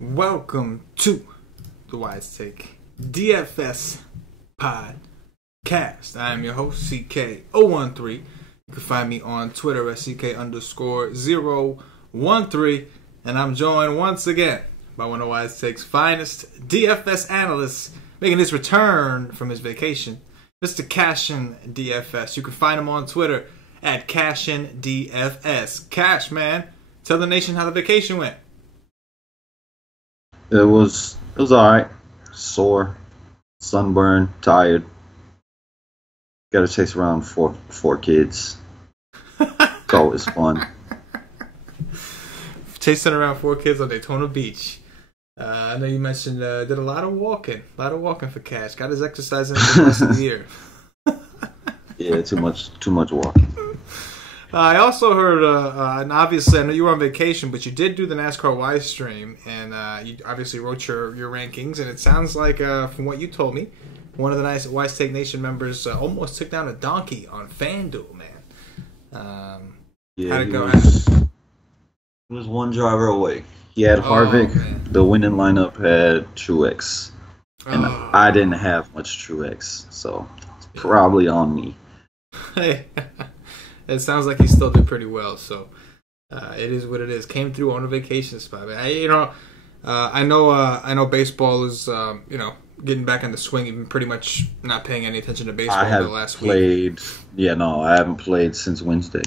Welcome to the Wise Take DFS podcast. I am your host, CK013. You can find me on Twitter at CK_013. And I'm joined once again by one of Wise Take's finest DFS analysts, making his return from his vacation, Mr. CashinDFS. You can find him on Twitter at CashinDFS. Cash, man, tell the nation how the vacation went. It was alright. Sore, sunburned, tired. Got to chase around four kids. It's always fun. Chasing around 4 kids on Daytona Beach. I know you mentioned did a lot of walking for Cash. Got his exercise in for the rest of the year. Yeah, too much walking. I also heard, and obviously I know you were on vacation, but you did do the NASCAR Wise stream, and you obviously wrote your rankings, and it sounds like, from what you told me, one of the nice Wise Take Nation members almost took down a donkey on FanDuel, man. Yeah, how'd it go? He was one driver away. He had Harvick. The winning lineup had Truex, and I didn't have much Truex, so it's probably on me. Hey. It sounds like he still did pretty well, so it is what it is. Came through on a vacation spot. I know baseball is getting back in the swing. You've been pretty much not paying any attention to baseball the last week. I haven't played since Wednesday.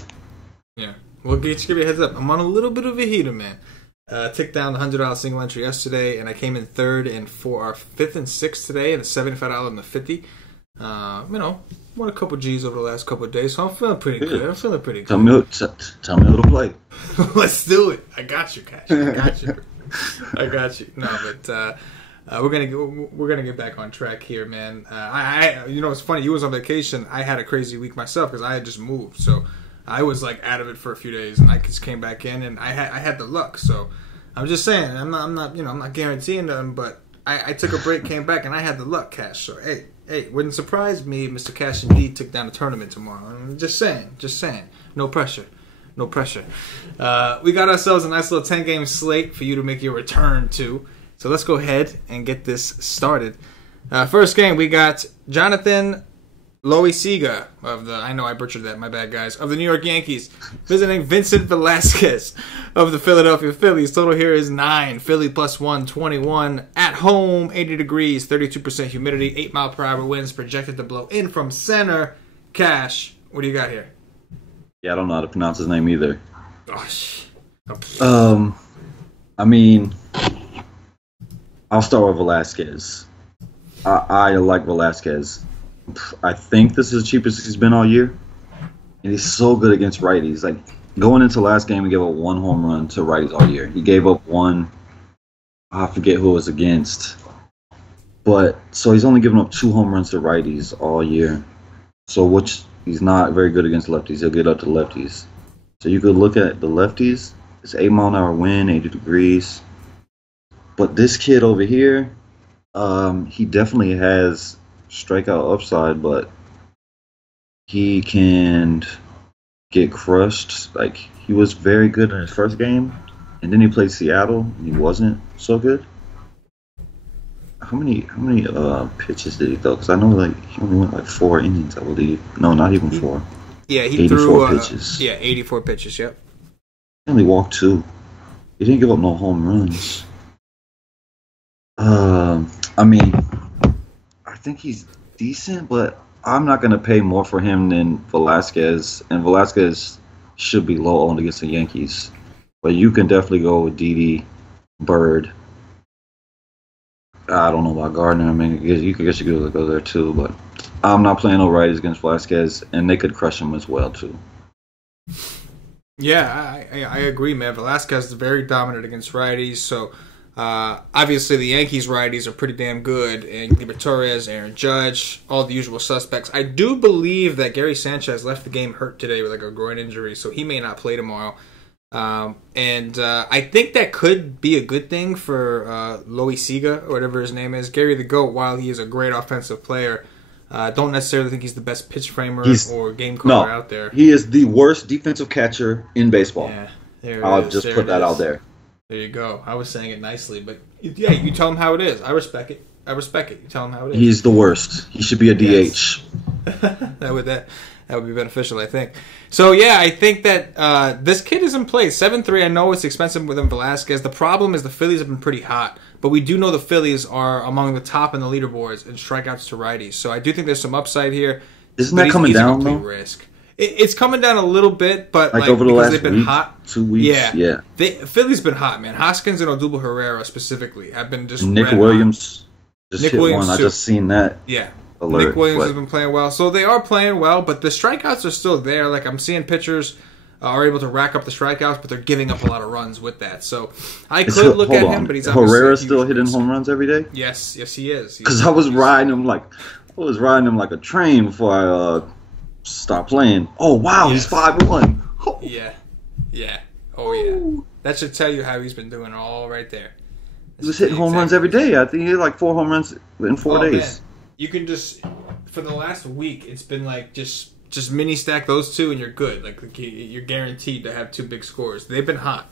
Yeah, well, just give you a heads up. I'm on a little bit of a heater, man. Took down the $100 single entry yesterday, and I came in third and fifth and sixth today, and a $75 and the 50. Won a couple G's over the last couple of days, so I'm feeling pretty good. Tell me how to play. Let's do it. I got you, Cash. I got you. No, but we're gonna get back on track here, man. It's funny. You was on vacation. I had a crazy week myself because I had just moved, so I was like out of it for a few days, and I just came back in, and I had the luck. So I'm just saying, I'm not guaranteeing them, but I took a break, came back, and I had the luck, Cash. So hey, wouldn't surprise me if Mr. Cash indeed took down a tournament tomorrow. I'm just saying. No pressure. We got ourselves a nice little 10-game slate for you to make your return to. So let's go ahead and get this started. First game, we got Jonathan Loisiga I know I butchered that, my bad guys, of the New York Yankees, visiting Vincent Velasquez of the Philadelphia Phillies. Total here is 9. Philly plus 121. At home, 80 degrees, 32% humidity, 8-mile-per-hour winds projected to blow in from center. Cash, what do you got here? Yeah, I don't know how to pronounce his name either. I'll start with Velasquez. I like Velasquez. I think this is the cheapest he's been all year. And he's so good against righties. Like, going into last game, he gave up 1 home run to righties all year. He gave up one, I forget who it was against. So he's only given up 2 home runs to righties all year. So he's not very good against lefties. He'll get up to lefties. So you could look at the lefties. It's 8-mile-an-hour wind, 80 degrees. But this kid over here, he definitely has strikeout upside, but he can get crushed. Like, he was very good in his first game, and then he played Seattle, and he wasn't so good. How many pitches did he throw? Because I know he only went 4 innings, I believe. No, not even 4. Yeah, he 84 threw pitches. 84 pitches. Yep. He only walked 2. He didn't give up no home runs. I think he's decent, but I'm not going to pay more for him than Velasquez, and Velasquez should be low owned against the Yankees. But you can definitely go with Didi, Bird. I don't know about Gardner. I mean, you could go there too, but I'm not playing no righties against Velasquez, and they could crush him as well too. Yeah, I agree, man. Velasquez is very dominant against righties, so obviously the Yankees righties are pretty damn good, and Gleyber Torres, Aaron Judge, all the usual suspects. I do believe that Gary Sanchez left the game hurt today with a groin injury, so he may not play tomorrow. And I think that could be a good thing for Loisiga, or whatever his name is, Gary the GOAT. While he is a great offensive player, Don't necessarily think he's the best pitch framer or game caller out there. He is the worst defensive catcher in baseball. Yeah, I'll just put that out there. There you go. I was saying it nicely, but yeah, you tell him how it is. I respect it. You tell him how it is. He's the worst. He should be a DH. Yes. that would be beneficial, I think. So yeah, I think that this kid is in place. 7-3. I know it's expensive within Velasquez. The problem is the Phillies have been pretty hot, but we do know the Phillies are among the top in the leaderboards in strikeouts to righties. So I do think there's some upside here. Isn't that coming down though? Risk. It's coming down a little bit, but like over the last they've been hot. 2 weeks. Yeah. Philly's been hot, man. Hoskins and Odubel Herrera specifically have been just Nick Williams just hit one. I just seen that. Yeah. Alert. Nick Williams has been playing well. So they are playing well, but the strikeouts are still there. Like I'm seeing pitchers are able to rack up the strikeouts, but they're giving up a lot of runs with that. So I could look at him, but he's obviously Herrera still hitting home runs every day? Yes, he is. Because I was riding him like a train before I stopped playing. Oh wow, he's 5-1. Oh. Yeah. Oh yeah. That should tell you how he's been doing all right there. He was hitting home runs every day. I think he hit like 4 home runs in 4 days. Man. You can just for the last week, it's been like just mini stack those two and you're good. Like you're guaranteed to have 2 big scores. They've been hot,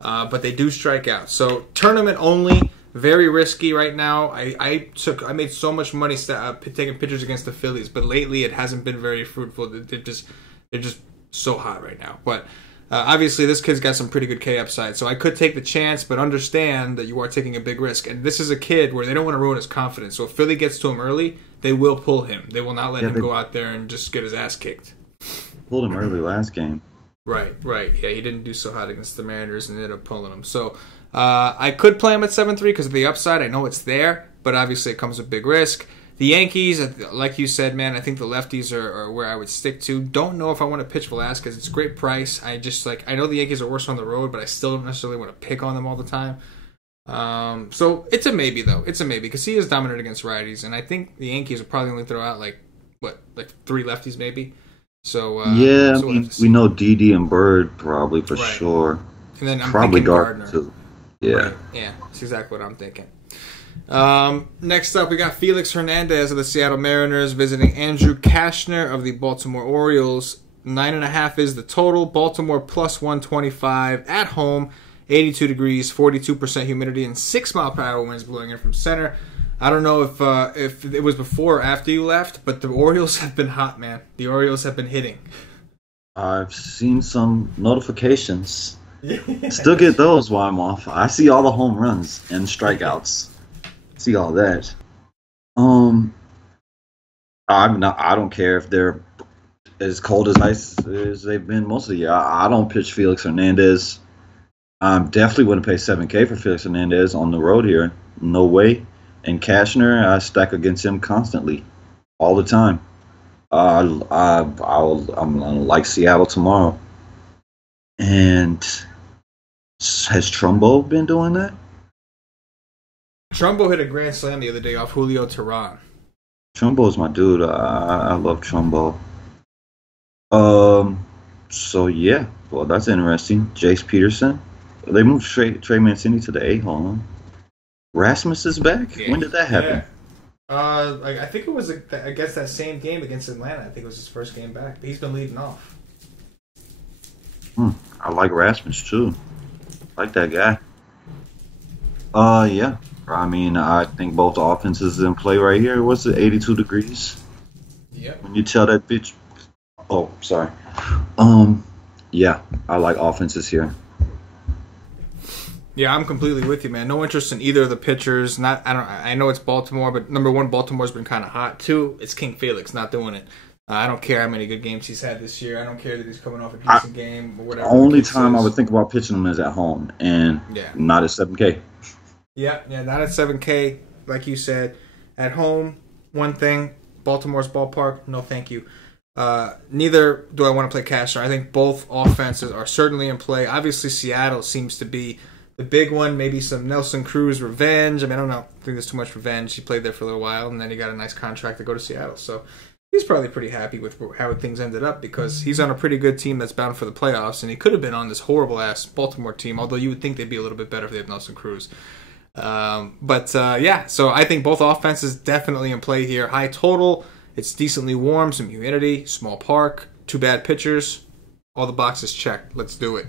but they do strike out. So tournament only, very risky right now. I made so much money taking pitchers against the Phillies, but lately it hasn't been very fruitful. They're just so hot right now. But obviously this kid's got some pretty good K upside, so I could take the chance, but understand that you are taking a big risk. And this is a kid where they don't want to ruin his confidence. So if Philly gets to him early, they will pull him. They will not let him go out there and just get his ass kicked. Pulled him early last game. Right. Yeah, he didn't do so hot against the Mariners and ended up pulling him. So I could play him at 7-3 because of the upside. I know it's there, but obviously it comes with big risk. The Yankees, like you said, man, I think the lefties are where I would stick to. Don't know if I want to pitch Velasquez. It's a great price. I know the Yankees are worse on the road, but I still don't necessarily want to pick on them all the time. So it's a maybe, though. It's a maybe because he is dominant against righties, and I think the Yankees will probably only throw out like 3 lefties maybe. So we know Didi and Bird probably for sure, and then I'm probably thinking Gardner too. Yeah, right. Yeah, that's exactly what I'm thinking. Next up, we got Felix Hernandez of the Seattle Mariners visiting Andrew Kashner of the Baltimore Orioles. 9.5 is the total. Baltimore plus 125 at home. 82 degrees, 42% humidity, and 6 mile per hour winds blowing in from center. I don't know if it was before or after you left, but the Orioles have been hot, man. The Orioles have been hitting. I've seen some notifications. Still get those while I'm off. I see all the home runs and strikeouts. See all that. I don't care if they're as cold as ice as they've been most of the year. I don't pitch Felix Hernandez. I'm definitely wouldn't pay $7K for Felix Hernandez on the road here. No way. And Kashner, I stack against him constantly, all the time. I'm gonna like Seattle tomorrow. And has Trumbo been doing that? Trumbo hit a grand slam the other day off Julio Teheran. Trumbo's my dude. I love Trumbo. So yeah, well that's interesting. Jace Peterson. They moved Trey Mancini to the 8-hole. Rasmus is back. Yeah. When did that happen? Yeah. I think it was against that same game against Atlanta. I think it was his first game back. But he's been leading off. I like Rasmus too. Like that guy. Yeah. I mean, I think both offenses in play right here. What's it? 82 degrees. Yep. When you tell that bitch. Oh, sorry. Yeah, I like offenses here. Yeah, I'm completely with you, man. No interest in either of the pitchers. I know it's Baltimore, but number one, Baltimore's been kind of hot. 2, it's King Felix not doing it. I don't care how many good games he's had this year. I don't care that he's coming off a decent game or whatever. The only time I would think about pitching him is at home, and not at 7K. Yeah, not at 7K, like you said. At home, one thing, Baltimore's ballpark, no thank you. Neither do I want to play Kashner. I think both offenses are certainly in play. Obviously, Seattle seems to be the big one. Maybe some Nelson Cruz revenge. I mean, I don't know. I think there's too much revenge. He played there for a little while, and then he got a nice contract to go to Seattle. So he's probably pretty happy with how things ended up because he's on a pretty good team that's bound for the playoffs, and he could have been on this horrible-ass Baltimore team, although you would think they'd be a little bit better if they have Nelson Cruz. So I think both offenses definitely in play here. High total It's decently warm, some humidity, small park, 2 bad pitchers. All the boxes checked. Let's do it.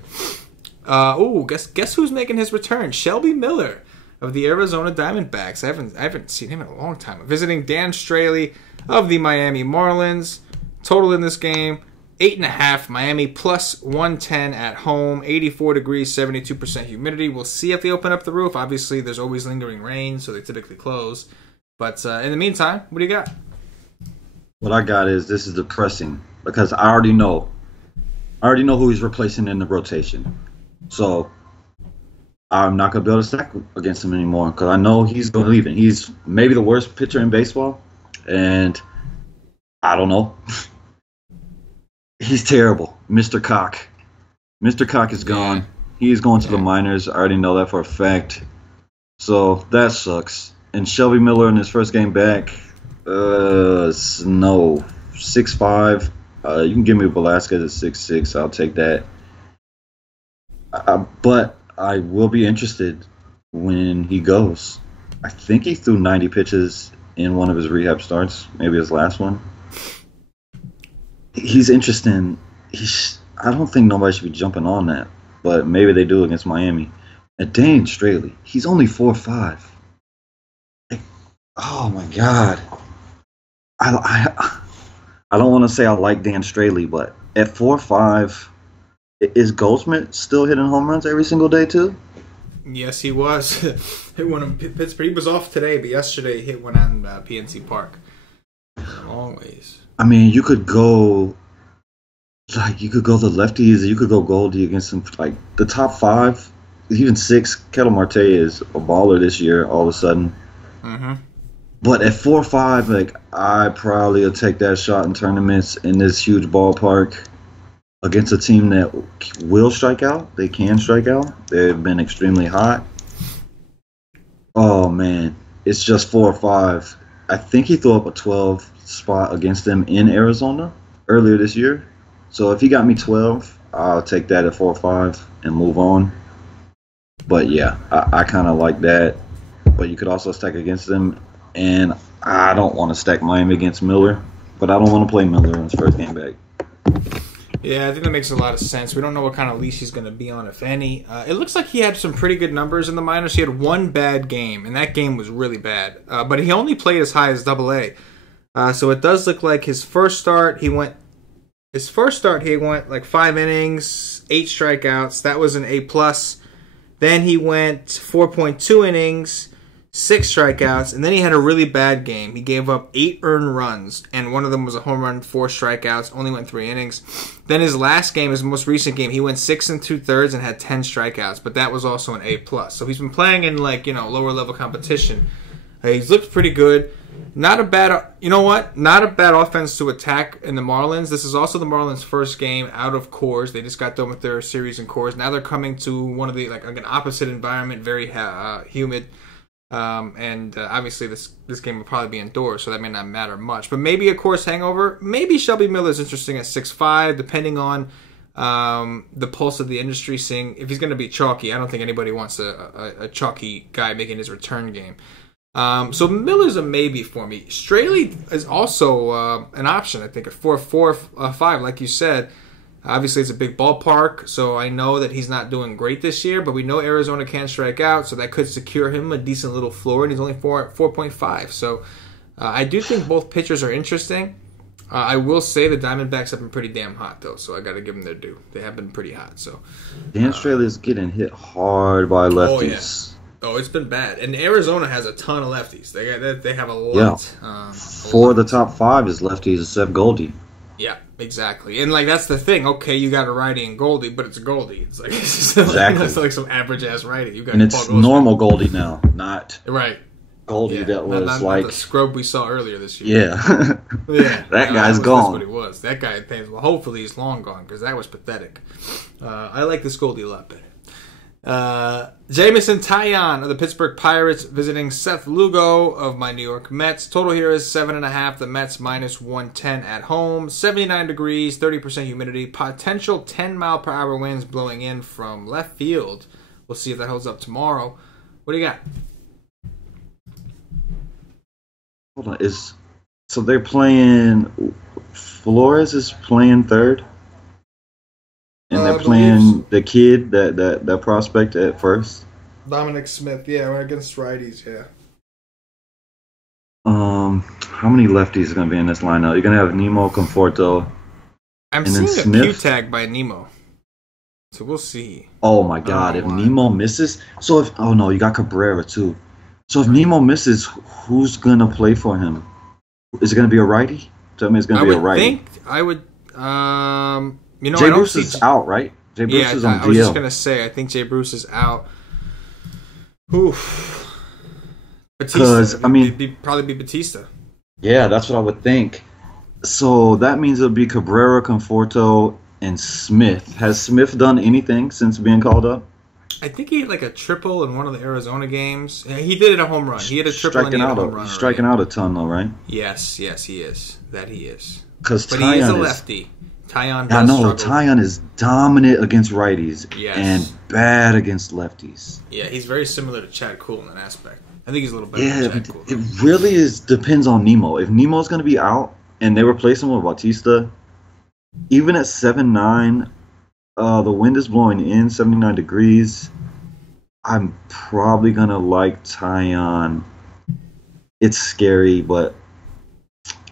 Guess who's making his return? Shelby Miller of the Arizona Diamondbacks. I haven't seen him in a long time. Visiting Dan Straley of the Miami Marlins. Total in this game, 8.5. Miami plus 110 at home. 84 degrees, 72% humidity. We'll see if they open up the roof. Obviously, there's always lingering rain, so they typically close. But in the meantime, what do you got? What I got is this is depressing because I already know who he's replacing in the rotation. So I'm not going to be able to stack against him anymore because I know he's going to leave. And he's maybe the worst pitcher in baseball. And I don't know. He's terrible. Mr. Cock. Mr. Cock is gone. He's going to the minors. I already know that for a fact. So that sucks. And Shelby Miller in his first game back, no, 6'5". You can give me Velasquez at 6'6". I'll take that. But I will be interested when he goes. I think he threw 90 pitches in one of his rehab starts, maybe his last one. He's interesting. I don't think nobody should be jumping on that, but maybe they do against Miami. And Dan Straley, he's only 4'5". Oh my God. I don't want to say I like Dan Straley, but at 4'5", is Goldschmidt still hitting home runs every single day too? Yes, he was. Hit one in Pittsburgh. He was off today, but yesterday he hit one out in PNC Park. Long ways. I mean, you could go the lefties. You could go Goldie against some the top 5, even 6. Ketel Marte is a baller this year. All of a sudden. Mm-hmm. But at 4'5", I probably will take that shot in tournaments in this huge ballpark against a team that will strike out. They can strike out. They've been extremely hot. Oh man, it's just 4'5". I think he threw up a 12 spot against them in Arizona earlier this year. So if he got me 12, I'll take that at 4'5" and move on. But yeah, I kind of like that. But you could also stack against them. And I don't want to stack Miami against Miller, but I don't want to play Miller in his first game back. Yeah, I think that makes a lot of sense. We don't know what kind of leash he's going to be on, if any. It looks like he had some pretty good numbers in the minors. He had one bad game, and that game was really bad. But he only played as high as AA. So it does look like his first start, he went like 5 innings, 8 strikeouts. That was an A+. Then he went 4.2 innings, 6 strikeouts, and then he had a really bad game. He gave up 8 earned runs, and one of them was a home run, 4 strikeouts, only went 3 innings. Then his last game, his most recent game, he went 6 2/3 and had 10 strikeouts, but that was also an A+. So he's been playing in lower level competition. He's looked pretty good. Not a bad offense to attack in the Marlins. This is also the Marlins' first game out of Coors. They just got done with their series in Coors. Now they're coming to one of the an opposite environment, very humid. Obviously this game will probably be indoors, so that may not matter much. But maybe a Coors hangover. Maybe Shelby Miller is interesting at 6'5", depending on the pulse of the industry. Seeing if he's going to be chalky. I don't think anybody wants a chalky guy making his return game. So Miller's a maybe for me. Straley is also an option, I think, at 4.45, like you said. Obviously, it's a big ballpark, so I know that he's not doing great this year, but we know Arizona can strike out, so that could secure him a decent little floor, and he's only 4.5. So I do think both pitchers are interesting. I will say the Diamondbacks have been pretty damn hot, though, so I got to give them their due. They have been pretty hot. So Dan Straley is getting hit hard by lefties. Oh, it's been bad. And Arizona has a ton of lefties. They have a lot. Yeah. 4 of the top 5 is lefties except Goldie. Yeah, exactly. And that's the thing. Okay, you got a righty in Goldie, but it's a Goldie. It's like exactly. It's like some average ass righty. And it's normal Goldie now, not right. Goldie that was not the scrub we saw earlier this year. Yeah. Yeah. That guy's gone. That's what he was. That guy, hopefully he's long gone because that was pathetic. I like this Goldie a lot better. Jameson Taillon of the Pittsburgh Pirates visiting Seth Lugo of my New York Mets. Total here is 7.5. The Mets minus 110 at home. 79 degrees, 30% humidity. Potential 10-mile-per-hour winds blowing in from left field. We'll see if that holds up tomorrow. What do you got? Hold on. Is So they're playing. Flores is playing third, and they're I believe playing the kid that prospect at first. Dominic Smith. Yeah, we're against righties. Yeah. How many lefties are gonna be in this lineup? You're gonna have Nemo, Conforto, I'm and then seeing a Q Smith. tag by Nemo, so we'll see. Oh my I don't God! know If why. Nemo misses, so if oh no, you got Cabrera too. So if Nemo misses, who's gonna play for him? Is it gonna be a righty? Tell me it's gonna I be a would righty. think I would. I Jay don't Bruce see. is out, right? Jay Bruce Yeah, is on I was just DL gonna say. I think Jay Bruce is out. Oof. Batista. because I mean, Probably be Batista. yeah, that's what I would think. So that means it'll be Cabrera, Conforto, and Smith. Has Smith done anything since being called up? I think he had like a triple in one of the Arizona games. Yeah, he did it a home run. He had a triple and he had a home run. He's striking out a ton though, right? Yes, he is. That he is. Because But he is a lefty. Tyon I does know struggle. Tyon is dominant against righties Yes. and bad against lefties. Yeah, he's very similar to Chad Kuhl in that aspect. I think he's a little better Yeah, than Chad Kuhl. it really is depends on Nemo. If Nemo's going to be out and they replace him with Bautista, even at 7'9", the wind is blowing in 79 degrees. I'm probably going to like Tyon. It's scary, but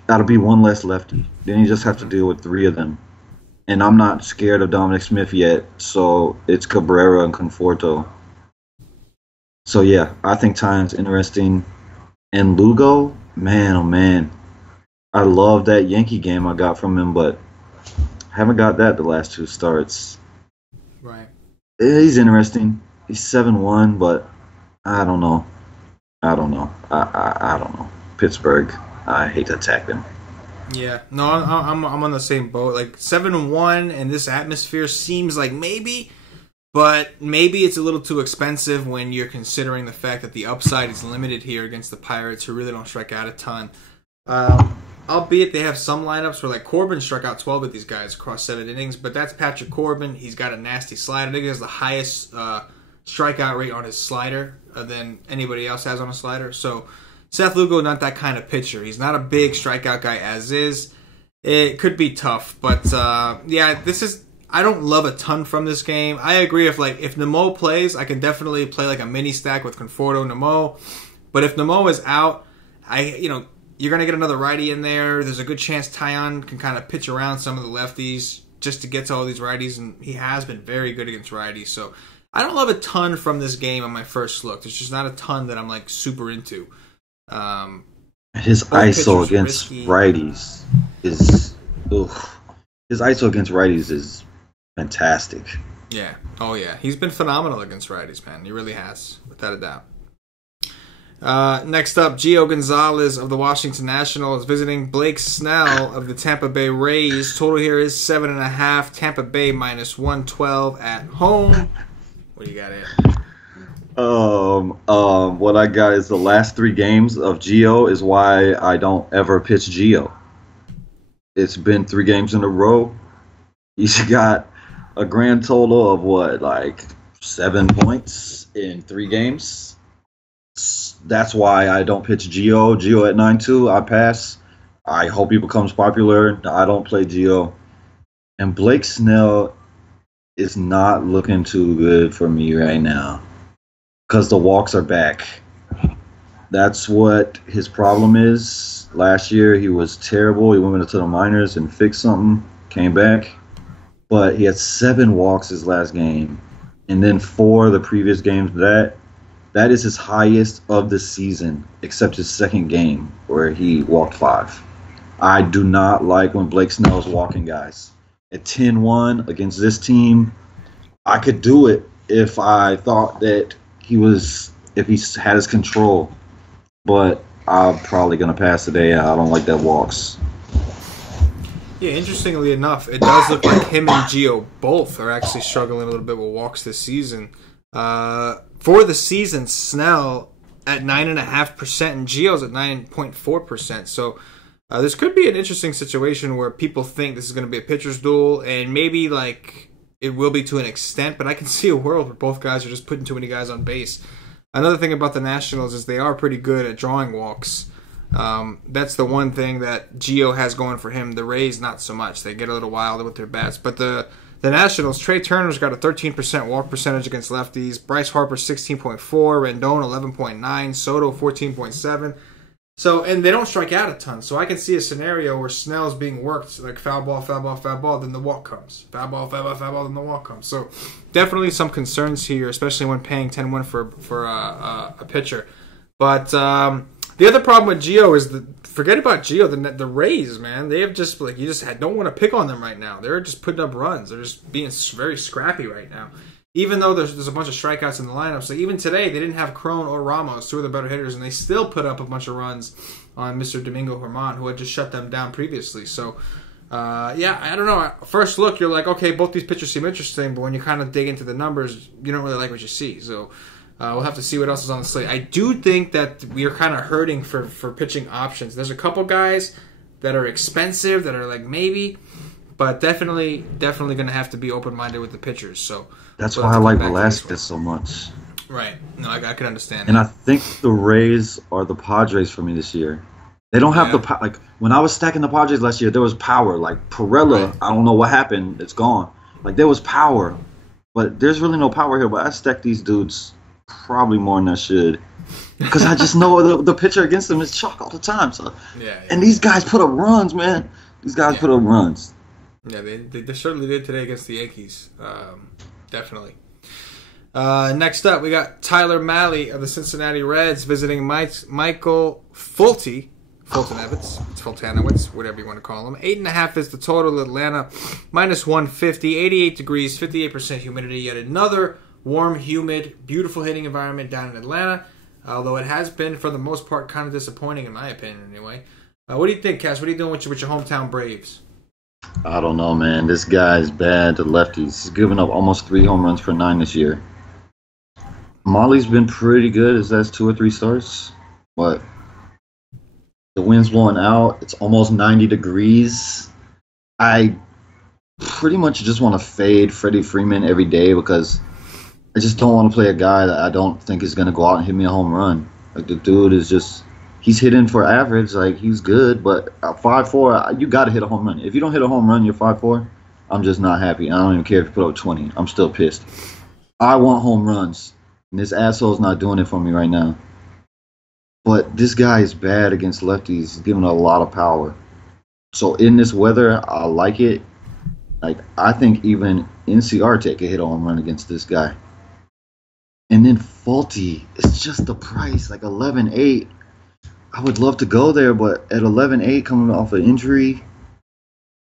that'll be one less lefty. Then you just have to deal with three of them. And I'm not scared of Dominic Smith yet, so it's Cabrera and Conforto. So yeah, I think Tyon's interesting. And Lugo, man, oh man, I love that Yankee game I got from him, but haven't got that the last two starts. Right. He's interesting. He's 7-1, but I don't know. I don't know. Pittsburgh, I hate to attack them. Yeah. No, I'm on the same boat. Like 7-1, and this atmosphere seems like maybe, but maybe it's a little too expensive when you're considering the fact that the upside is limited here against the Pirates, who really don't strike out a ton. Albeit they have some lineups where like Corbin struck out 12 of these guys across 7 innings, but that's Patrick Corbin. He's got a nasty slider. I think he has the highest strikeout rate on his slider than anybody else has on a slider. So Seth Lugo, not that kind of pitcher. He's not a big strikeout guy as is. It could be tough, but yeah, I don't love a ton from this game. I agree if Nemo plays, I can definitely play like a mini stack with Conforto Nemo. But if Nemo is out, you're going to get another righty in there. There's a good chance Tyon can kind of pitch around some of the lefties just to get to all these righties, and he has been very good against righties. So I don't love a ton from this game on my first look. There's just not a ton that I'm like super into. His ISO against righties is his ISO against righties is fantastic. Yeah. Oh yeah. He's been phenomenal against righties, man. He really has, without a doubt. Next up, Gio Gonzalez of the Washington Nationals visiting Blake Snell of the Tampa Bay Rays. Total here is 7.5. Tampa Bay minus 112 at home. What do you got here? What I got is the last 3 games of Gio is why I don't ever pitch Gio. It's been 3 games in a row. He's got a grand total of like 7 points in 3 games. That's why I don't pitch Gio. Gio at 9.2, I pass. I hope he becomes popular. I don't play Gio. And Blake Snell is not looking too good for me right now because the walks are back. That's what his problem is. Last year he was terrible. He went into the minors and fixed something, came back. But he had 7 walks his last game. And then 4 the previous games. That is his highest of the season, except his second game where he walked 5. I do not like when Blake Snell is walking guys. At 10-1 against this team, I could do it if I thought that if he had his control. But I'm probably going to pass today. I don't like that walks. Yeah, interestingly enough, it does look like him and Gio both are actually struggling a little bit with walks this season. For the season, Snell at 9.5% and Gio's at 9.4%. So this could be an interesting situation where people think this is going to be a pitcher's duel, and maybe like it will be to an extent, but I can see a world where both guys are just putting too many guys on base. Another thing about the Nationals is they are pretty good at drawing walks. That's the one thing that Gio has going for him. The Rays, not so much. They get a little wild with their bats. But the Nationals, Trey Turner's got a 13% walk percentage against lefties. Bryce Harper, 16.4. Rendon, 11.9. Soto, 14.7. So, and they don't strike out a ton. So I can see a scenario where Snell's being worked, like foul ball, foul ball, foul ball, then the walk comes. Foul ball, foul ball, foul ball, then the walk comes. So definitely some concerns here, especially when paying 10-1 for a pitcher. But the other problem with Gio is forget about Gio. The Rays, man, they have just like don't want to pick on them right now. They're just putting up runs. They're just being very scrappy right now. Even though there's a bunch of strikeouts in the lineup, so even today they didn't have Cron or Ramos, two of the better hitters, and they still put up a bunch of runs on Mr. Domingo Germán, who had just shut them down previously. So, yeah, I don't know. First look, you're like, okay, both these pitchers seem interesting, but when you kind of dig into the numbers, you don't really like what you see. So we'll have to see what else is on the slate. I do think that we are kind of hurting for pitching options. There's a couple guys that are expensive, that are like maybe, but definitely going to have to be open-minded with the pitchers. So that's why I like Velasquez so much. Right. No, I can understand and that. I think the Rays are the Padres for me this year. They don't have like when I was stacking the Padres last year, there was power. Like Pirella, right. I don't know what happened. It's gone. Like there was power, but there's really no power here. But I stack these dudes probably more than I should because I just know the pitcher against them is chalk all the time. So and these guys put up runs, man. These guys put up runs. Yeah, they certainly did today against the Yankees. Definitely. Next up, we got Tyler Mahle of the Cincinnati Reds visiting Michael Fulton Evans. It's Fultanowicz, whatever you want to call him. 8.5 is the total. Atlanta, minus 150, 88 degrees, 58% humidity. Yet another warm, humid, beautiful hitting environment down in Atlanta. Although it has been, for the most part, kind of disappointing, in my opinion, anyway. What do you think, Cass? What are you doing with your hometown Braves? I don't know, man. This guy's bad to lefties. He's given up almost 3 home runs per 9 this year. Mahle's been pretty good as that's 2 or 3 starts, but the wind's blowing out. It's almost 90 degrees. I pretty much just want to fade Freddie Freeman every day because I just don't want to play a guy that I don't think is going to go out and hit me a home run. Like the dude is just... He's hitting for average, like he's good, but at 5'4", you got to hit a home run. If you don't hit a home run, you're 5'4", I'm just not happy. I don't even care if you put up 20. I'm still pissed. I want home runs, and this asshole's not doing it for me right now. But this guy is bad against lefties. He's giving a lot of power. So in this weather, I like it. Like I think even NCR could hit a home run against this guy. And then Fulty, it's just the price, like 11.8. I would love to go there, but at 11.8 coming off an injury,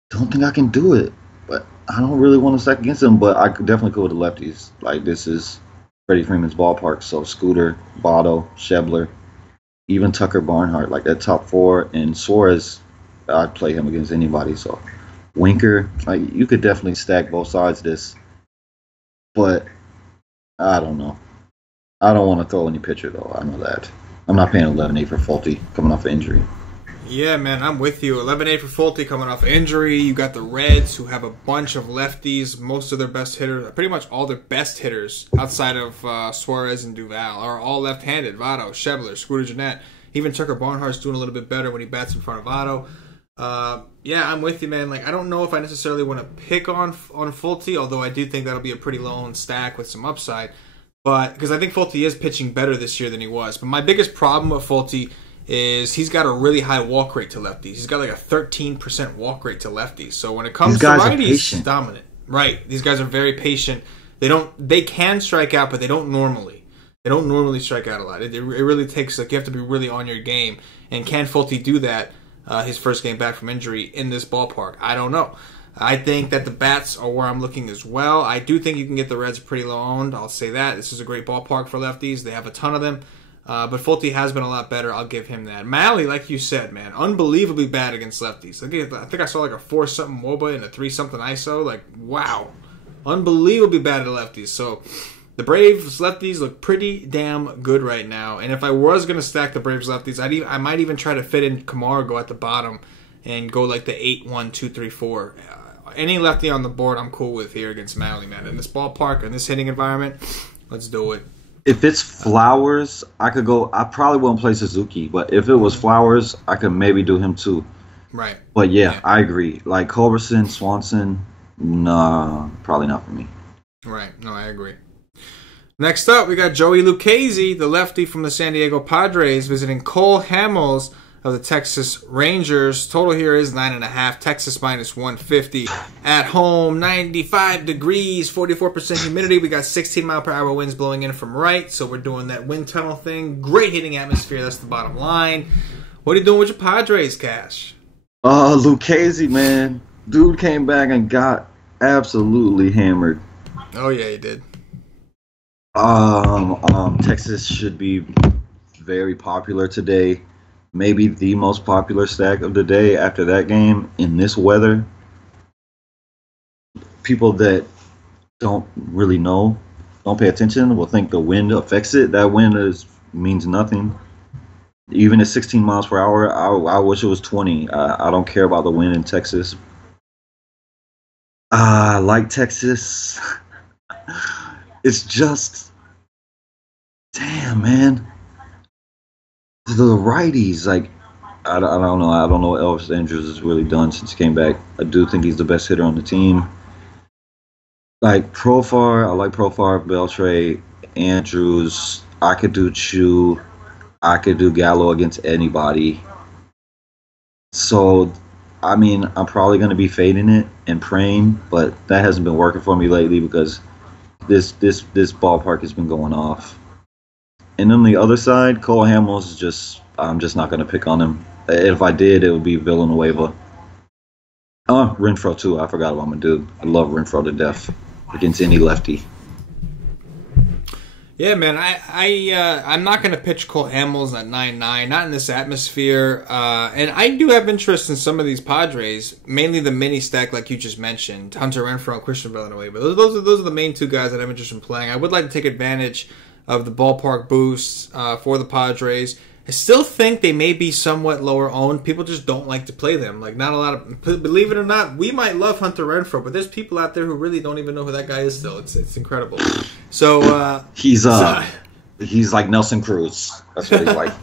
don't think I can do it. But I don't really want to stack against him, but I could definitely go with the lefties. Like, this is Freddie Freeman's ballpark, so Scooter, Botto, Schebler, even Tucker Barnhart, like that top 4, and Suarez, I'd play him against anybody. So Winker, like you could definitely stack both sides of this. But I don't know. I don't want to throw any pitcher, though. I know that. I'm not paying 11.8 for Fulty coming off an injury. Yeah, man, I'm with you. 11.8 for Fulty coming off injury. You got the Reds, who have a bunch of lefties. Most of their best hitters, pretty much all their best hitters, outside of Suarez and Duvall, are all left-handed. Votto, Schebler, Scooter Gennett. Even Tucker Barnhart's doing a little bit better when he bats in front of Votto. Yeah, I'm with you, man. Like, I don't know if I necessarily want to pick on Fulty, although I do think that'll be a pretty low stack with some upside. But because I think Fulty is pitching better this year than he was. But my biggest problem with Fulty is he's got a really high walk rate to lefties. He's got like a 13% walk rate to lefties. So when it comes to righties, he's dominant. Right. These guys are very patient. They can strike out, but they don't normally. They don't normally strike out a lot. It really takes, like, you have to be really on your game. And can Fulty do that his first game back from injury in this ballpark? I don't know. I think that the bats are where I'm looking as well. I do think you can get the Reds pretty low owned. I'll say that. This is a great ballpark for lefties. They have a ton of them. But Fulty has been a lot better. I'll give him that. Mahle, like you said, man, unbelievably bad against lefties. I think I saw like a 4-something WOBA and a 3-something ISO. Like, wow. Unbelievably bad at lefties. So the Braves lefties look pretty damn good right now. And if I was going to stack the Braves lefties, I might even try to fit in Camargo at the bottom and go like the 8-1-2-3-4. Any lefty on the board I'm cool with here against Mahle, man. In this ballpark, in this hitting environment, let's do it. If it's Flowers, I could go. I probably won't play Suzuki, but if it was Flowers, I could maybe do him too. Right. But yeah, Yeah. I agree. Like Culberson, Swanson, nah, probably not for me. Right. No, I agree. Next up, we got Joey Lucchesi, the lefty from the San Diego Padres, visiting Cole Hamels of the Texas Rangers. Total here is 9.5. Texas minus 150. At home, 95 degrees, 44% humidity. We got 16 mile per hour winds blowing in from right, so we're doing that wind tunnel thing. Great hitting atmosphere. That's the bottom line. What are you doing with your Padres, Cash? Lucchesi, man, dude came back and got absolutely hammered. Oh yeah, he did. Texas should be very popular today. Maybe the most popular stack of the day after that game in this weather. People that don't really know, don't pay attention, will think the wind affects it. That wind means nothing. Even at 16 miles per hour, I wish it was 20. I don't care about the wind in Texas. I like Texas. It's just, damn, man. The righties, like, I don't know. I don't know what Elvis Andrews has really done since he came back. I do think he's the best hitter on the team. Like, Profar, I like Profar, Beltre, Andrews. I could do Chu. I could do Gallo against anybody. So, I mean, I'm probably going to be fading it and praying, but that hasn't been working for me lately because this ballpark has been going off. And on the other side, Cole Hamels is just, I'm just not going to pick on him. If I did, it would be Villanueva. Oh, Renfroe too. I forgot about my dude. I love Renfroe to death against any lefty. Yeah, man, I'm not going to pitch Cole Hamels at 9.9, not in this atmosphere. And I do have interest in some of these Padres, mainly the mini stack like you just mentioned, Hunter Renfroe and Christian Villanueva. Those are the main two guys that I'm interested in playing. I would like to take advantage of the ballpark boosts for the Padres. I still think they may be somewhat lower owned. People just don't like to play them. Like, not a lot of, believe it or not, we might love Hunter Renfroe, but there's people out there who really don't even know who that guy is still. It's incredible. So he's like Nelson Cruz. That's what he's like.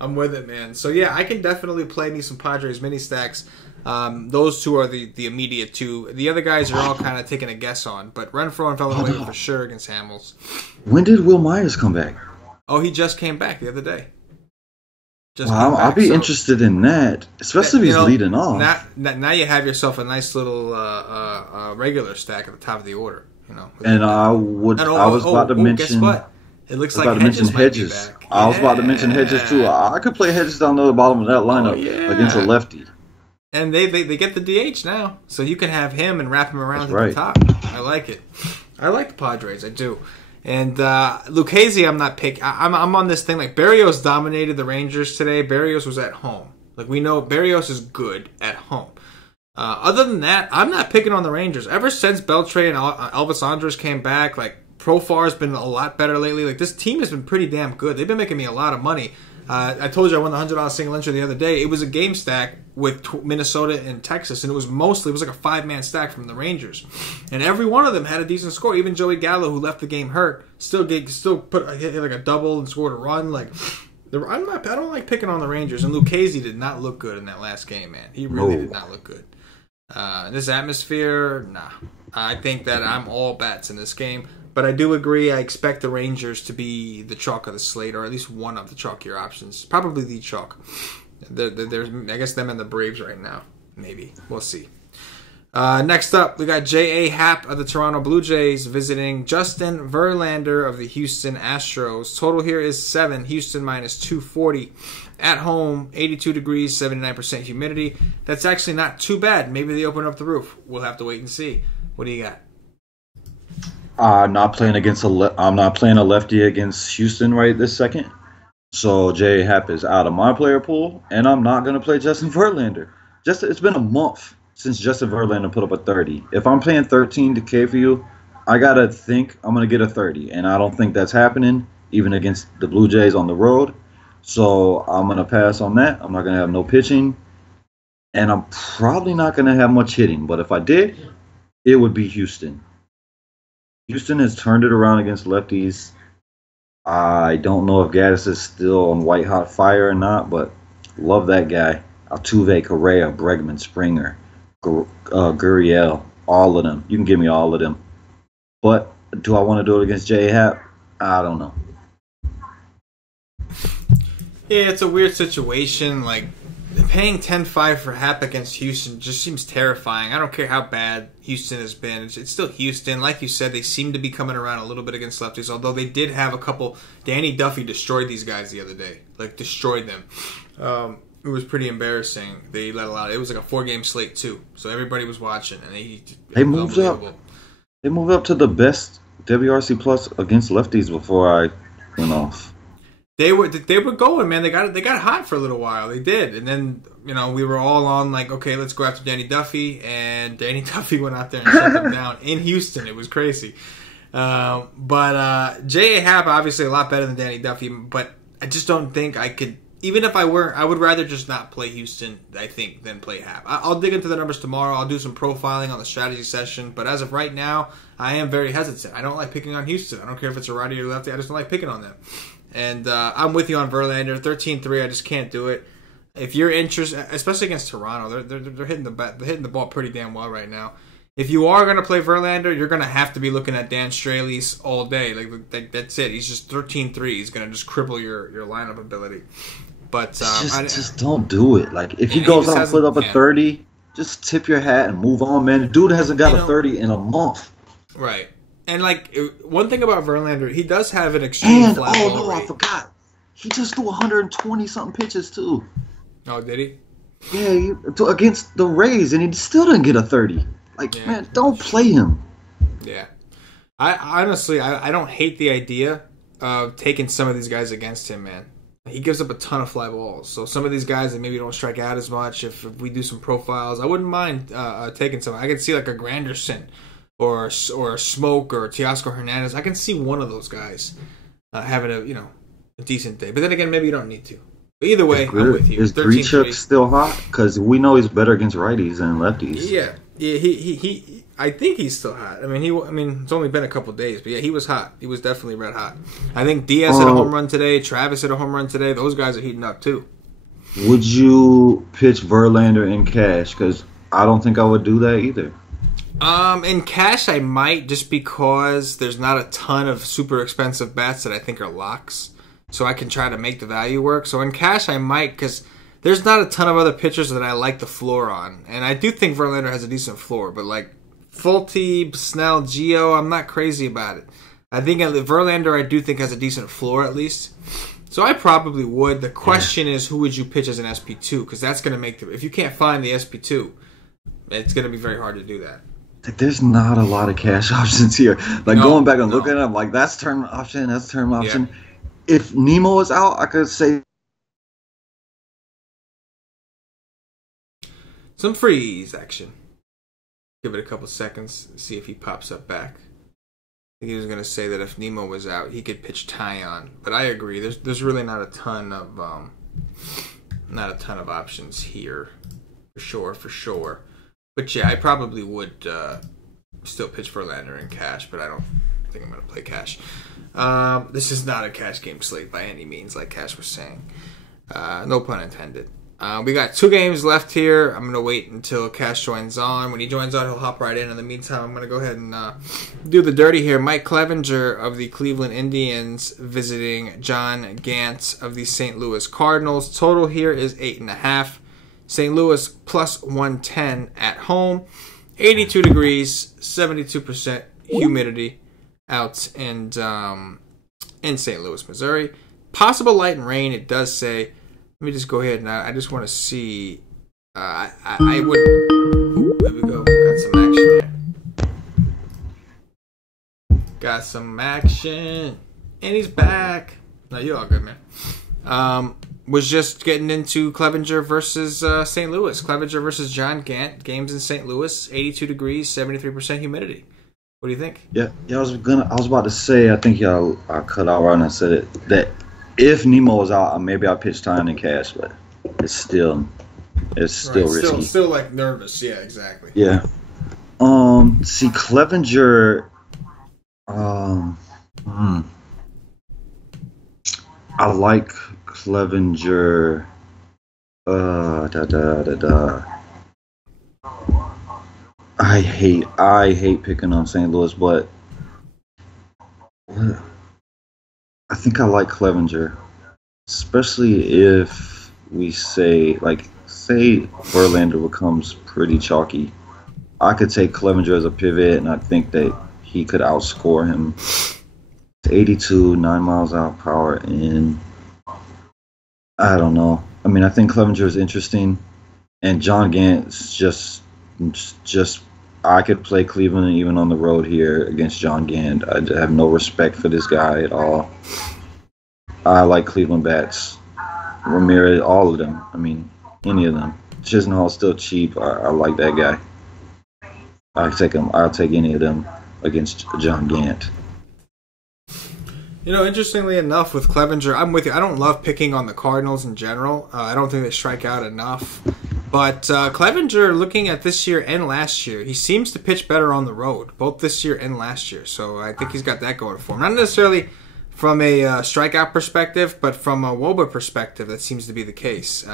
I'm with it, man. So yeah, I can definitely play me some Padres mini stacks. Those two are the immediate two. The other guys are all kind of taking a guess on, but Renfroe and Villanueva for sure against Hamels. When did Will Myers come back? Oh, he just came back the other day. I'll be interested in that, especially if he's leading off. Now you have yourself a nice little regular stack at the top of the order. You know. And I was about to mention. Guess what? It looks like Hedges might be back. I was about to mention Hedges too. I could play Hedges down the bottom of that lineup against a lefty. And they get the DH now, so you can have him and wrap him around the top. I like it. I like the Padres. I do. And Lucchesi, I'm not picking. I'm on this thing like Berrios dominated the Rangers today. Berrios was at home. Like, we know Berrios is good at home. Other than that, I'm not picking on the Rangers. Ever since Beltre and Elvis Andres came back, like, Profar's been a lot better lately. Like, this team has been pretty damn good. They've been making me a lot of money. I told you I won the $100 single entry the other day. It was a game stack with Minnesota and Texas, and it was like a 5-man stack from the Rangers, and every one of them had a decent score. Even Joey Gallo, who left the game hurt, still hit like a double and scored a run. Like, I don't like picking on the Rangers, and Lucchesi did not look good in that last game, man. He really did not look good. This atmosphere, nah. I think that I'm all bats in this game. But I do agree, I expect the Rangers to be the chalk of the slate, or at least one of the chalkier options. Probably the chalk. There's, I guess, them and the Braves right now. Maybe. We'll see. Next up, we got J.A. Happ of the Toronto Blue Jays visiting Justin Verlander of the Houston Astros. Total here is 7. Houston minus 240. At home, 82 degrees, 79% humidity. That's actually not too bad. Maybe they open up the roof. We'll have to wait and see. What do you got? I'm not playing a lefty against Houston right this second. So J.A. Happ is out of my player pool, and I'm not going to play Justin Verlander. It's been a month since Justin Verlander put up a 30. If I'm paying 13 to K for you, I got to think I'm going to get a 30, and I don't think that's happening, even against the Blue Jays on the road. So I'm going to pass on that. I'm not going to have no pitching, and I'm probably not going to have much hitting. But if I did, it would be Houston. Houston has turned it around against lefties. I don't know if Gaddis is still on white hot fire or not, but love that guy. Altuve, Correa, Bregman, Springer, Gurriel, all of them. You can give me all of them. But do I want to do it against J Happ? I don't know. Yeah, it's a weird situation. Like, paying 10-5 for Happ against Houston just seems terrifying. I don't care how bad Houston has been. It's still Houston. Like you said, they seem to be coming around a little bit against lefties, although they did have a couple. Danny Duffy destroyed these guys the other day. Like, destroyed them. It was pretty embarrassing. They let a lot. It was like a 4-game slate, too. So everybody was watching, and they moved up. They moved up to the best WRC plus against lefties before I went off. They were going, man. They got hot for a little while. They did, and then we were all on like, okay, let's go after Danny Duffy, and Danny Duffy went out there and shut them down in Houston. It was crazy. But J.A. Happ obviously a lot better than Danny Duffy, but I just don't think I could. Even if I were, I would rather just not play Houston, I think, than play Happ. I'll dig into the numbers tomorrow. I'll do some profiling on the strategy session. But as of right now, I am very hesitant. I don't like picking on Houston. I don't care if it's a righty or lefty. I just don't like picking on them. And I'm with you on Verlander. 13-3, I just can't do it. If you're interested, especially against Toronto, they're hitting the ball pretty damn well right now. If you are going to play Verlander, you're going to have to be looking at Dan Straley's all day. Like that's it. He's just 13-3. He's going to just cripple your lineup ability. But just don't do it. Like if he goes out and put up a 30, just tip your hat and move on, man. The dude hasn't got a 30 in a month. Right. And like one thing about Verlander, he does have an extreme flat ball rate. I forgot. He just threw 120 something pitches too. Oh, did he? Yeah, against the Rays, and he still didn't get a 30. Like, yeah, man, don't play him. Yeah. I honestly don't hate the idea of taking some of these guys against him, man. He gives up a ton of fly balls. So some of these guys that maybe don't strike out as much, if we do some profiles, I wouldn't mind taking some. I could see like a Granderson or a Smoke or a Teoscar Hernandez. I can see one of those guys having a decent day. But then again, maybe you don't need to. But either way, I'm with you. Is Grichuk still hot? Because we know he's better against righties than lefties. Yeah. He I think he's still hot. I mean, it's only been a couple days, but yeah, he was hot. He was definitely red hot. I think Diaz hit a home run today. Travis hit a home run today. Those guys are heating up too. Would you pitch Verlander in cash? Because I don't think I would do that either. In cash, I might, just because there's not a ton of super expensive bats that I think are locks, so I can try to make the value work. So in cash, I might, because there's not a ton of other pitchers that I like the floor on, and I do think Verlander has a decent floor, but like Fulte, Snell, Gio, I'm not crazy about it. I think Verlander, I do think has a decent floor at least. So I probably would. The question is, who would you pitch as an SP2? Because that's going to make if you can't find the SP2, it's going to be very hard to do that. There's not a lot of cash options here. Like going back and looking at them, like that's term option, that's term option. Yeah. If Nemo is out, I could say some freeze action. Give it a couple seconds, see if he pops up back. I think he was going to say that if Nemo was out, he could pitch Tyon. But I agree. There's really not a ton of options here, for sure. But yeah, I probably would still pitch Verlander in cash, but I don't think I'm going to play cash. This is not a cash game slate by any means, like Cash was saying. No pun intended. We got 2 games left here. I'm going to wait until Cash joins on. When he joins on, he'll hop right in. In the meantime, I'm going to go ahead and do the dirty here. Mike Clevenger of the Cleveland Indians visiting John Gant of the St. Louis Cardinals. Total here is 8.5. St. Louis plus 110 at home. 82 degrees, 72% humidity out in St. Louis, Missouri. Possible light and rain, it does say. Let me just go ahead and I just want to see. I would. Ooh, there we go. Got some action there. Got some action. And he's back. No, you're all good, man. Was just getting into Clevenger versus St. Louis. Clevenger versus John Gant. Games in St. Louis. 82 degrees, 73% humidity. What do you think? Yeah. I was about to say. I think I cut out right when I said it. That if Nemo is out, maybe I'll pitch Tyon in cash, but it's still risky. Still like nervous. Yeah, exactly. Yeah. See, Clevenger. I like Clevenger. Da da da da. I hate picking on St. Louis, but I think I like Clevenger, especially if we say Verlander becomes pretty chalky. I could take Clevenger as a pivot, and I think that he could outscore him. 82, 9 miles out power, and I don't know. I mean, I think Clevenger is interesting, and John Gant's just. I could play Cleveland even on the road here against John Gant. I have no respect for this guy at all. I like Cleveland bats. Ramirez, all of them. I mean, any of them. Chisenhall's still cheap. I like that guy. I take him. I'll take any of them against John Gant. You know, interestingly enough, with Clevenger, I'm with you. I don't love picking on the Cardinals in general. I don't think they strike out enough. But Clevenger, looking at this year and last year, he seems to pitch better on the road, both this year and last year. So I think he's got that going for him. Not necessarily from a strikeout perspective, but from a WOBA perspective, that seems to be the case.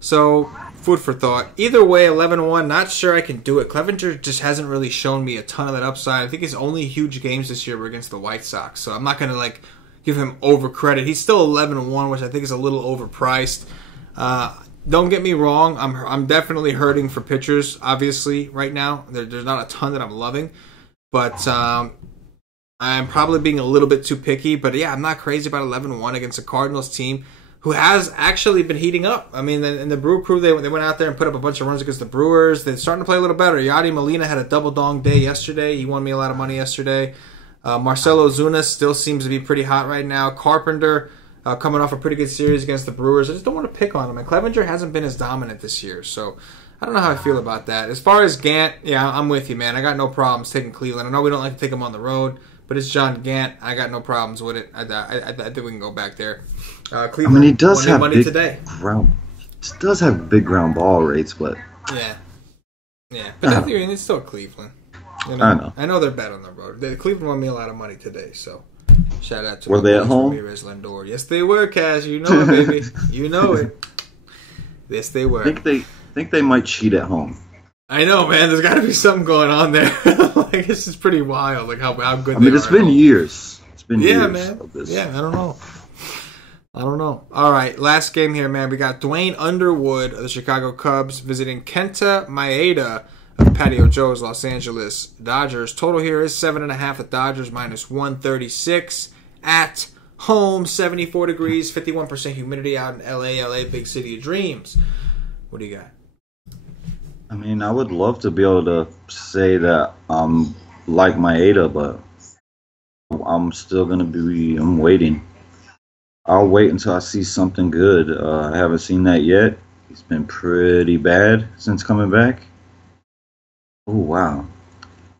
So, food for thought. Either way, 11-1, not sure I can do it. Clevenger just hasn't really shown me a ton of that upside. I think his only huge games this year were against the White Sox. So I'm not going to give him over credit. He's still 11-1, which I think is a little overpriced. Don't get me wrong. I'm definitely hurting for pitchers, obviously, right now. There's not a ton that I'm loving. But I'm probably being a little bit too picky. But yeah, I'm not crazy about 11-1 against a Cardinals team who has actually been heating up. I mean, in the Brew Crew, they went out there and put up a bunch of runs against the Brewers. They're starting to play a little better. Yadi Molina had a double-dong day yesterday. He won me a lot of money yesterday. Marcelo Zuna still seems to be pretty hot right now. Carpenter coming off a pretty good series against the Brewers. I just don't want to pick on him. And Clevenger hasn't been as dominant this year, so I don't know how I feel about that. As far as Gant, yeah, I'm with you, man. I got no problems taking Cleveland. I know we don't like to take him on the road, but it's John Gant. I got no problems with it. I think we can go back there. Cleveland, I mean, he does have money big today. Does have big ground ball rates, but yeah, but it's still Cleveland. You know, I know they're bad on the road. Cleveland won me a lot of money today, so shout out to were they at home? Ramirez Lindor. Yes, they were, Cash. You know it, baby. You know it. Yes, they were. Think they might cheat at home. I know, man. There's got to be something going on there. This is pretty wild. How good. I mean, it's been years. It's been years, man. Yeah, I don't know. All right, last game here, man. We got Dwayne Underwood of the Chicago Cubs visiting Kenta Maeda of Patio Joe's Los Angeles Dodgers. Total here is 7.5 at Dodgers minus 136 at home. 74 degrees, 51% humidity out in LA, big city of dreams. What do you got? I mean, I would love to be able to say that I'm like Maeda, but I'm still going to be, I'm waiting. I'll wait until I see something good. I haven't seen that yet. He's been pretty bad since coming back. Oh, wow.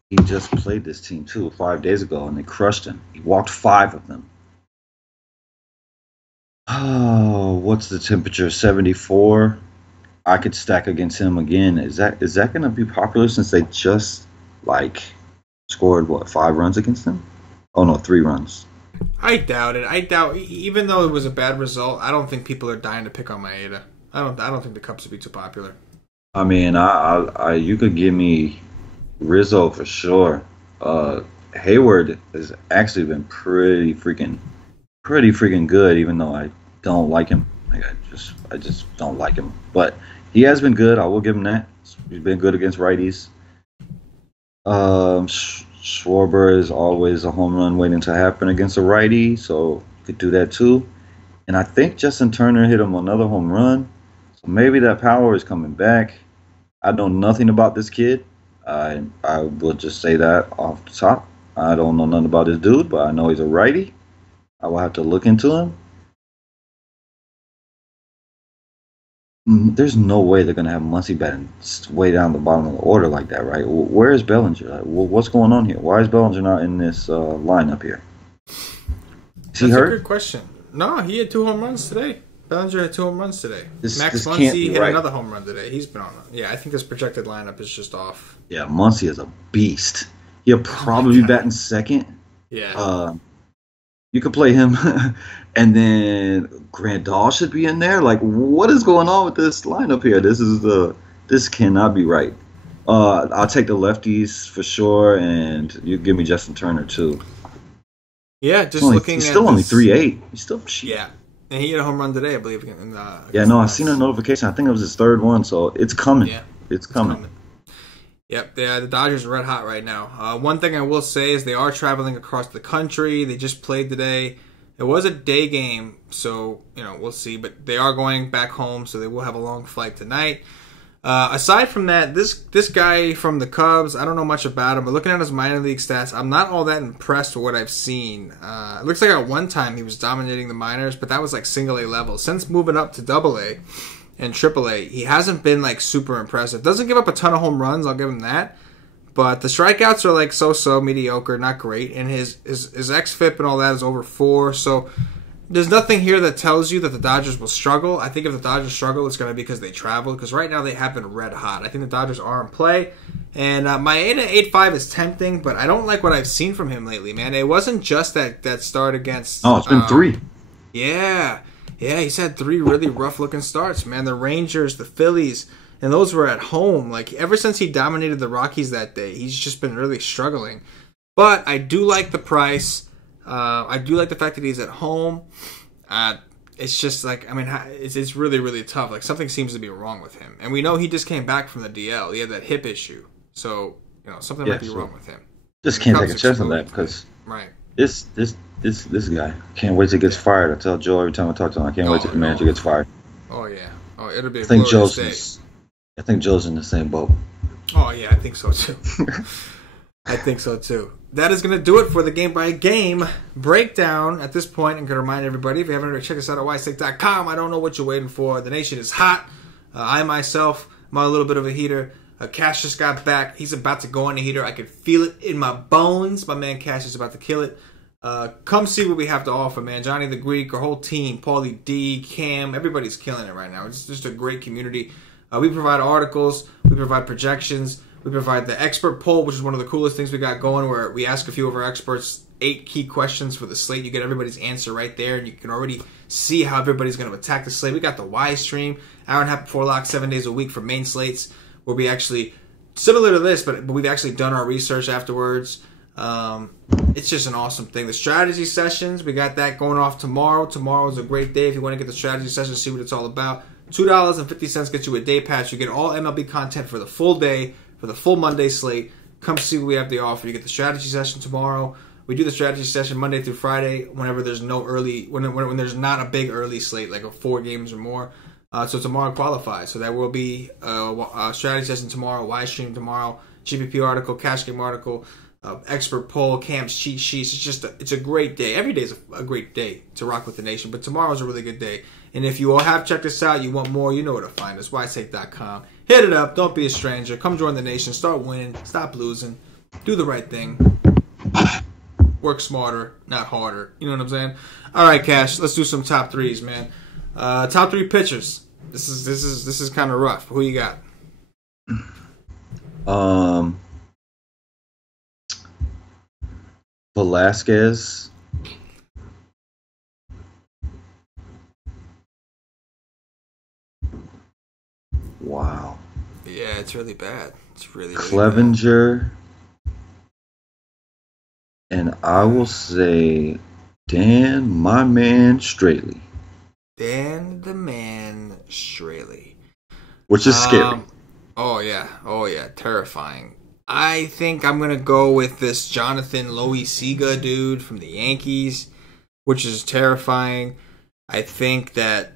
He just played this team, too, 5 days ago, and they crushed him. He walked 5 of them. Oh, what's the temperature? 74. I could stack against him again. Is that going to be popular since they just, scored, 5 runs against him? Oh, no, 3 runs. I doubt it. Even though it was a bad result, I don't think people are dying to pick on Maeda. I don't think the Cubs would be too popular. I mean, you could give me Rizzo for sure. Hayward has actually been pretty freaking good, even though I don't like him. I just don't like him. But he has been good. I will give him that. He's been good against righties. Schwarber is always a home run waiting to happen against a righty, so you could do that too. And I think Justin Turner hit him another home run, so maybe that power is coming back. I know nothing about this kid. I will just say that off the top. I don't know nothing about this dude, but I know he's a righty. I will have to look into him. There's no way they're going to have Muncy batting way down the bottom of the order like that, right? Where is Bellinger? What's going on here? Why is Bellinger not in this lineup here? Is he hurt? That's a good question. No, he had 2 home runs today. Bellinger had 2 home runs today. Max Muncy hit another home run today. He's been on it. Yeah, I think this projected lineup is just off. Yeah, Muncy is a beast. He'll probably be batting second. Yeah. You could play him, and then Grandal should be in there. Like, what is going on with this lineup here? This cannot be right. I'll take the lefties for sure, and you give me Justin Turner too. Yeah, just looking at he's still only 3.8. He's still cheap. Yeah, and he hit a home run today, I believe. I seen a notification. I think it was his third one, so it's coming. Yeah, it's coming. Yep, the Dodgers are red hot right now. One thing I will say is they are traveling across the country. They just played today. It was a day game, so we'll see. But they are going back home, so they will have a long flight tonight. Aside from that, this guy from the Cubs, I don't know much about him, but looking at his minor league stats, I'm not all that impressed with what I've seen. It looks like at one time he was dominating the minors, but that was like single A level. Since moving up to double A and triple A, he hasn't been like super impressive. Doesn't give up a ton of home runs, I'll give him that. But the strikeouts are like so-so, mediocre, not great. And his xFIP and all that is over 4, so there's nothing here that tells you that the Dodgers will struggle. I think if the Dodgers struggle, it's going to be because they travel. Because right now they have been red hot. I think the Dodgers are in play. And my 8.5 is tempting, but I don't like what I've seen from him lately, man. It wasn't just that start against... Oh, it's been 3. Yeah, he's had 3 really rough-looking starts, man. The Rangers, the Phillies, and those were at home. Like, ever since he dominated the Rockies that day, he's just been really struggling. But I do like the price. I do like the fact that he's at home. It's just like, it's really, really tough. Like, something seems to be wrong with him. And we know he just came back from the DL. He had that hip issue. So, something might be wrong with him. Just can't take a chance on that because this guy, can't wait till he gets fired. I tell Joe every time I talk to him, I can't wait till the manager gets fired. Oh, yeah. Oh, it'll be a glorious day. I think Joe's in the same boat. Oh, yeah, I think so, too. I think so, too. That is going to do it for the game-by-game breakdown at this point. I'm going to remind everybody, if you haven't already checked us out at wisestake.com, I don't know what you're waiting for. The nation is hot. I myself am on a little bit of a heater. Cash just got back. He's about to go on the heater. I can feel it in my bones. My man Cash is about to kill it. Come see what we have to offer, man. Johnny the Greek, our whole team, Paulie D, Cam, everybody's killing it right now. It's just a great community. We provide articles. We provide projections. We provide the expert poll, which is one of the coolest things we got going, where we ask a few of our experts 8 key questions for the slate. You get everybody's answer right there, and you can already see how everybody's going to attack the slate. We got the Y stream, hour and a half before lock, 7 days a week for main slates, where we actually, similar to this, but we've actually done our research afterwards. It's just an awesome thing. The strategy sessions, we got that going off tomorrow. Tomorrow is a great day if you want to get the strategy session, see what it's all about. $2.50 gets you a day pass. You get all MLB content for the full day, for the full Monday slate. Come see what we have to offer. You get the strategy session tomorrow. We do the strategy session Monday through Friday whenever there's no early, when there's not a big early slate, like 4 games or more. So tomorrow qualifies. So there will be a strategy session tomorrow, Y stream tomorrow, GPP article, cash game article, expert poll, Cam's cheat sheets. It's a great day. Every day is a great day to rock with the nation, but tomorrow's a really good day. And if you all have checked us out, you want more, you know where to find us, wisestake.com. Hit it up. Don't be a stranger. Come join the nation. Start winning. Stop losing. Do the right thing. Work smarter, not harder. You know what I'm saying? All right, Cash. Let's do some top 3s, man. Top 3 pitchers. This is kind of rough. Who you got? Velasquez. Wow. Yeah, it's really bad. It's really Clevenger. Bad. And I will say Dan, my man, Straley. Dan, the man, Straley. Which is scary. Oh, yeah. Terrifying. I think I'm going to go with this Jonathan Loaisiga dude from the Yankees, which is terrifying. I think that,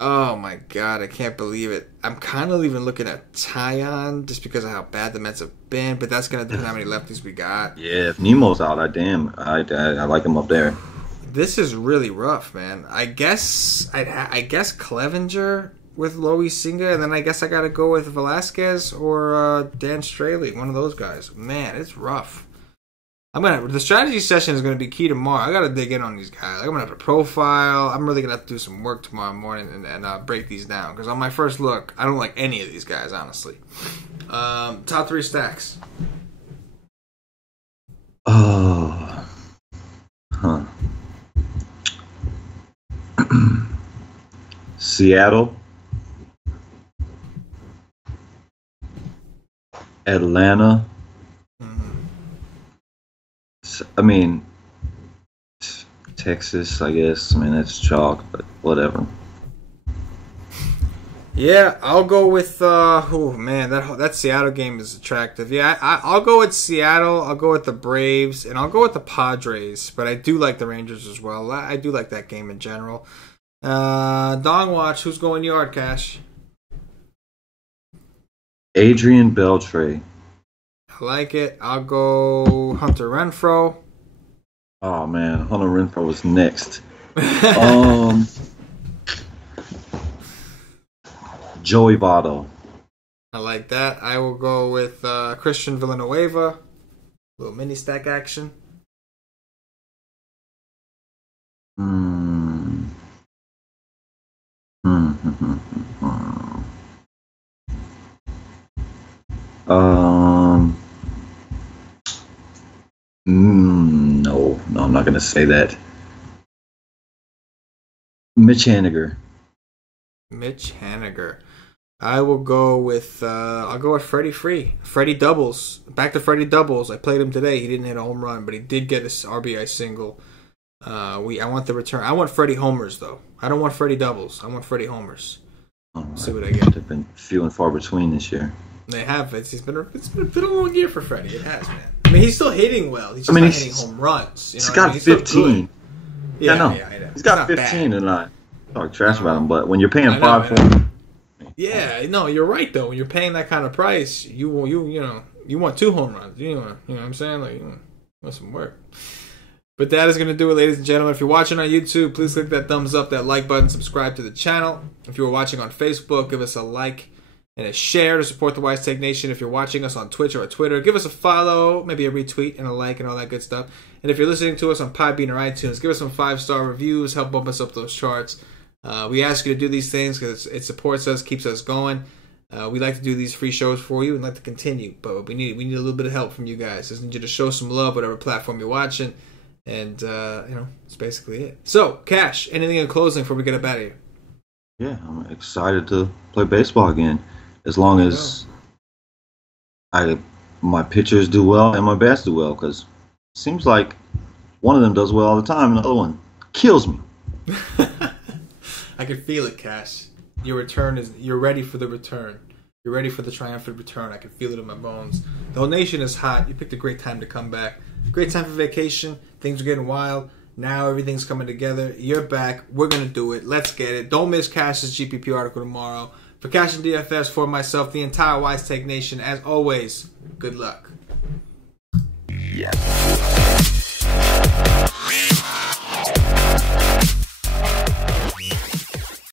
oh my God, I can't believe it. I'm kind of even looking at Tyon just because of how bad the Mets have been, but that's going to depend on how many lefties we got. Yeah, if Nemo's out, I like him up there. This is really rough, man. I guess Clevenger with Loaisiga, and then I guess I got to go with Velasquez or Dan Straley, one of those guys. Man, it's rough. The strategy session is gonna be key tomorrow. I gotta dig in on these guys. I'm gonna have to profile. I'm really gonna have to do some work tomorrow morning and break these down. Because on my first look, I don't like any of these guys, honestly. Top 3 stacks. Seattle, Atlanta. I mean, Texas, I guess. I mean, that's chalk, but whatever. Yeah, I'll go with. Oh man, that Seattle game is attractive. Yeah, I'll go with Seattle. I'll go with the Braves, and I'll go with the Padres. But I do like the Rangers as well. I do like that game in general. Dong Watch, who's going yard, Cash? Adrian Beltre. I like it. I'll go Hunter Renfroe. Oh man, Hunter Renfroe was next. Joey Votto. I like that. I will go with Christian Villanueva. Little mini stack action. No, I'm not gonna say that. Mitch Haniger. Mitch Haniger. I will go with I'll go with Freddie Free. Freddie doubles. Back to Freddie doubles. I played him today. He didn't hit a home run, but he did get his RBI single. I want the return. I want Freddie homers though. I don't want Freddie doubles. I want Freddie homers. See what I get. They've been few and far between this year. They have. It's been a long year for Freddie. It has, man. I mean, he's still hitting well. He's just not hitting home runs. You know he's got 15. Yeah, I know. Yeah, he's got 15 and I talk trash about him, but when you're paying 5 for him. Yeah, no, you're right though. When you're paying that kind of price, you want 2 home runs. You know what I'm saying? Like, you want some work. But that is going to do it, ladies and gentlemen. If you're watching on YouTube, please click that thumbs up, that like button, subscribe to the channel. If you're watching on Facebook, give us a like and a share to support the Wise Take Nation. If you're watching us on Twitch or Twitter, give us a follow, maybe a retweet and a like and all that good stuff. And if you're listening to us on Podbean or iTunes, give us some 5-star reviews, help bump us up those charts. We ask you to do these things because it supports us, keeps us going. We like to do these free shows for you and like to continue, but we need a little bit of help from you guys. Just need you to show some love, whatever platform you're watching, and that's basically it. So, Cash, anything in closing before we get up out of here? Yeah, I'm excited to play baseball again, as long as my pitchers do well and my bats do well, because it seems like one of them does well all the time, and the other one kills me. I can feel it, Cash. You're ready for the return. You're ready for the triumphant return. I can feel it in my bones. The whole nation is hot. You picked a great time to come back. Great time for vacation. Things are getting wild. Now everything's coming together. You're back. We're going to do it. Let's get it. Don't miss Cash's GPP article tomorrow. For CashinDFS, for myself, the entire Wise Take Nation, as always, good luck.